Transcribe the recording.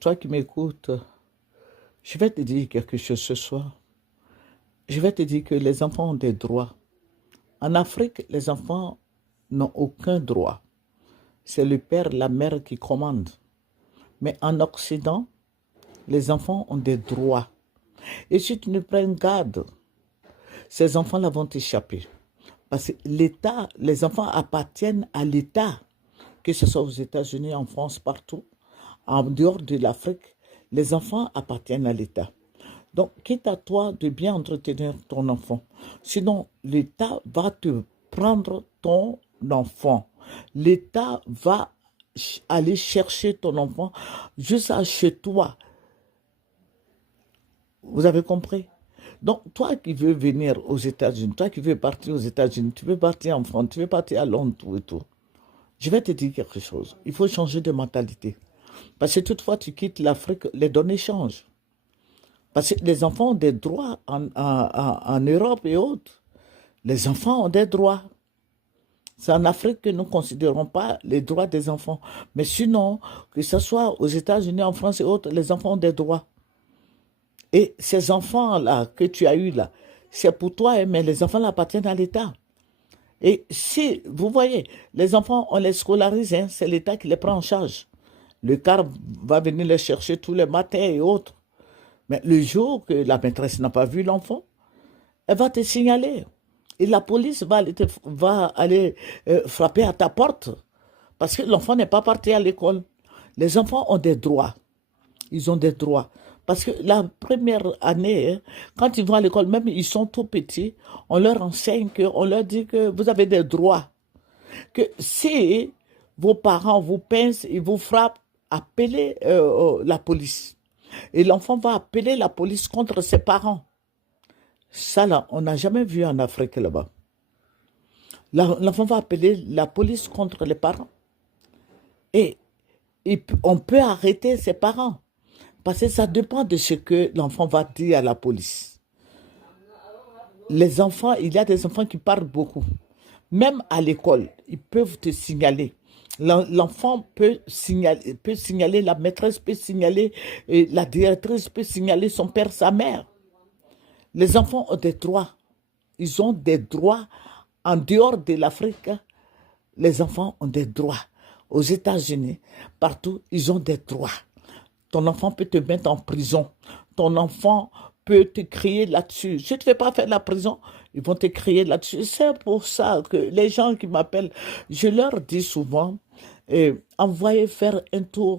Toi qui m'écoutes, je vais te dire quelque chose ce soir. Je vais te dire que les enfants ont des droits. En Afrique, les enfants n'ont aucun droit. C'est le père, la mère qui commandent. Mais en Occident, les enfants ont des droits. Et si tu ne prends garde, ces enfants-là vont t'échapper. Parce que l'État, les enfants appartiennent à l'État, que ce soit aux États-Unis, en France, partout. En dehors de l'Afrique, les enfants appartiennent à l'État. Donc, quitte à toi de bien entretenir ton enfant. Sinon, l'État va te prendre ton enfant. L'État va aller chercher ton enfant juste à chez toi. Vous avez compris? Donc, toi qui veux venir aux États-Unis, toi qui veux partir aux États-Unis, tu veux partir en France, tu veux partir à Londres, tout et tout. Je vais te dire quelque chose. Il faut changer de mentalité. Parce que toutefois, tu quittes l'Afrique, les données changent. Parce que les enfants ont des droits en Europe et autres. Les enfants ont des droits. C'est en Afrique que nous ne considérons pas les droits des enfants. Mais sinon, que ce soit aux États-Unis, en France et autres, les enfants ont des droits. Et ces enfants-là que tu as eus là, c'est pour toi, hein, mais les enfants là appartiennent à l'État. Et si, vous voyez, les enfants, on les scolarise, hein, c'est l'État qui les prend en charge. Le car va venir les chercher tous les matins et autres. Mais le jour que la maîtresse n'a pas vu l'enfant, elle va te signaler. Et la police va aller frapper à ta porte. Parce que l'enfant n'est pas parti à l'école. Les enfants ont des droits. Ils ont des droits. Parce que la première année, hein, quand ils vont à l'école, même ils sont tout petits, on leur enseigne, on leur dit que vous avez des droits. Que si vos parents vous pincent, ils vous frappent, appelez la police. Et l'enfant va appeler la police contre ses parents. Ça, là, on n'a jamais vu en Afrique là-bas. L'enfant va appeler la police contre les parents. Et on peut arrêter ses parents. Parce que ça dépend de ce que l'enfant va dire à la police. Les enfants, il y a des enfants qui parlent beaucoup. Même à l'école, ils peuvent te signaler. L'enfant peut signaler, la maîtresse peut signaler, et la directrice peut signaler son père, sa mère. Les enfants ont des droits. Ils ont des droits en dehors de l'Afrique. Les enfants ont des droits. Aux États-Unis, partout, ils ont des droits. Ton enfant peut te mettre en prison. Ton enfant peut te crier là-dessus. Si tu ne fais pas faire la prison, ils vont te crier là-dessus. C'est pour ça que les gens qui m'appellent, je leur dis souvent, envoyez faire un tour